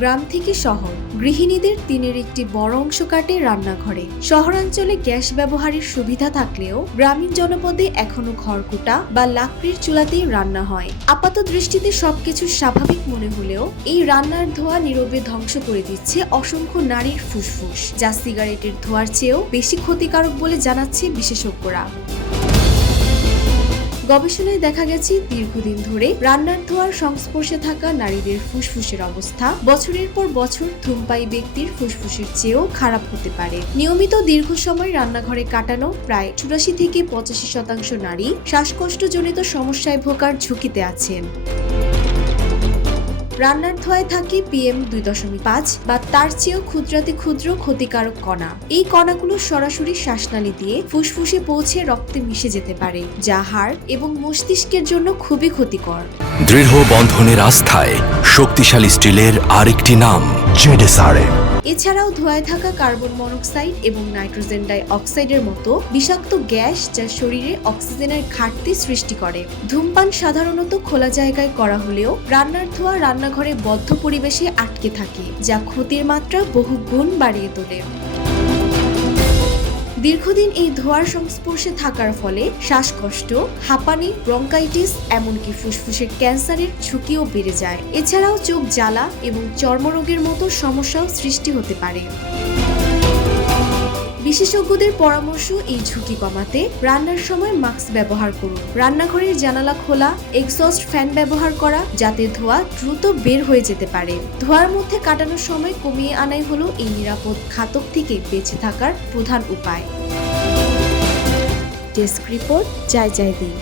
গ্রাম থেকে শহর, গৃহিণীদের দিনের একটি বড় অংশ কাটে রান্নাঘরে। শহরাঞ্চলে গ্যাস ব্যবহারের সুবিধা থাকলেও গ্রামীণ জনপদে এখনো খড়কুটা বা লাকড়ির চুলাতেই রান্না হয়। আপাত দৃষ্টিতে সবকিছু স্বাভাবিক মনে হলেও এই রান্নার ধোঁয়া নীরবে ধ্বংস করে দিচ্ছে অসংখ্য নারীর ফুসফুস, যা সিগারেটের ধোঁয়ার চেয়েও বেশি ক্ষতিকারক বলে জানাচ্ছে বিশেষজ্ঞরা। গবেষণায় দেখা গেছে দীর্ঘদিন ধরে রান্নার ধোঁয়ার সংস্পর্শে থাকা নারীদের ফুসফুসের অবস্থা বছরের পর বছর ধূমপায়ী ব্যক্তির ফুসফুসের চেয়েও খারাপ হতে পারে। নিয়মিত দীর্ঘ সময় রান্নাঘরে কাটানো প্রায় 84 থেকে 85% নারী শ্বাসকষ্টজনিত সমস্যায় ভোগার ঝুঁকিতে আছেন। রান্নার ধোঁয়ায় থাকে PM 2.5 বা তার চেয়েও ক্ষুদ্রাতি ক্ষুদ্র ক্ষতিকারক কণা। এই কণাগুলো সরাসরি শ্বাসনালী দিয়ে ফুসফুসে পৌঁছে রক্তে মিশে যেতে পারে, যা হাড় এবং মস্তিষ্কের জন্য খুবই ক্ষতিকর। দৃঢ় বন্ধনের আস্থায় শক্তিশালী স্টিলের আরেকটি নাম ZSRM। এছাড়াও ধোঁয়ায় থাকা কার্বন মনোক্সাইড এবং নাইট্রোজেন ডাই অক্সাইডের মতো বিষাক্ত গ্যাস, যা শরীরে অক্সিজেনের ঘাটতি সৃষ্টি করে। ধূমপান সাধারণত খোলা জায়গায় করা হলেও রান্নার ধোঁয়া রান্নাঘরে বদ্ধ পরিবেশে আটকে থাকে, যা ক্ষতির মাত্রা বহু গুণ বাড়িয়ে তোলে। দীর্ঘদিন এই ধোঁয়ার সংস্পর্শে থাকার ফলে শ্বাসকষ্ট, হাঁপানি, ব্রঙ্কাইটিস, এমনকি ফুসফুসের ক্যান্সারের ঝুঁকিও বেড়ে যায়। এছাড়াও চোখ জ্বালা এবং চর্মরোগের মতো সমস্যাও সৃষ্টি হতে পারে। বিশেষজ্ঞদের পরামর্শ, এই ঝুঁকি কমাতে রান্নার সময় মাস্ক ব্যবহার করুন, রান্নাঘরের জানালা খোলা, এক্সস্ট ফ্যান ব্যবহার করা যাতে ধোঁয়া দ্রুত বের হয়ে যেতে পারে। ধোঁয়ার মধ্যে কাটানোর সময় কমিয়ে আনাই হলো এই নিরাপদ ঘাতক থেকে বেঁচে থাকার প্রধান উপায়। ডেস্ক রিপোর্ট, জয় জয় দিন।